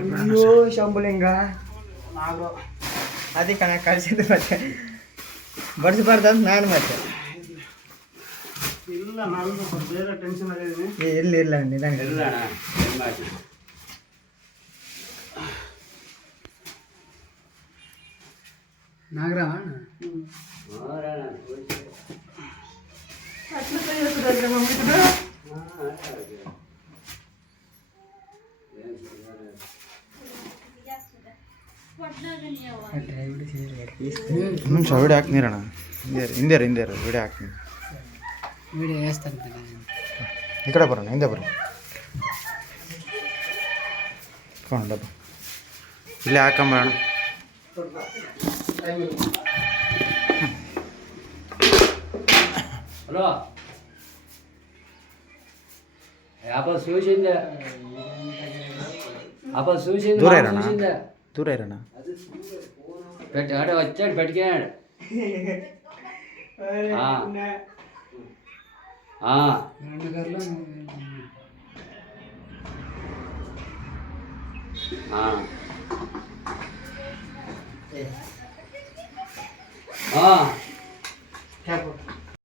ಅಯ್ಯೋ ಶಂಭುಲಿಂಗ ನಾವು ಅದಕ್ಕೆ ಕಣ ಕಳ್ಸಿದ್ದು ಮತ್ತೆ ಬಡಿಸ್ಬಾರ್ದಂತ ನಾನು ಮತ್ತೆ ಇಲ್ಲ ನಾನು ಸ್ವಲ್ಪ ಬೇರೆ ಟೆನ್ಷನ್ ಆಗಿದ್ದೀನಿ. ಇಲ್ಲ ನಿಧಾನ ನಾಗರಾಮ ನಿಮಿಷ ವಿಡಿಯೋ ಹಾಕ್ತೀರಣ್ಣ ಹಿಂದೆ ವಿಡಿಯೋ ಹಾಕ್ತೀನಿ. ವಿಡಿಯೋ వేస్తాను ಈ ಕಡೆ ಬರೋಣ ಹಿಂದೆ ಬರೋಣ ಡಬ್ಬ ಇಲ್ಲೇ ಹಾಕೊಂಬರೋಣ. ಹಲೋ దూర ఇరనా ఆడ వచ్చాడు పెట్టుకున్నాడు.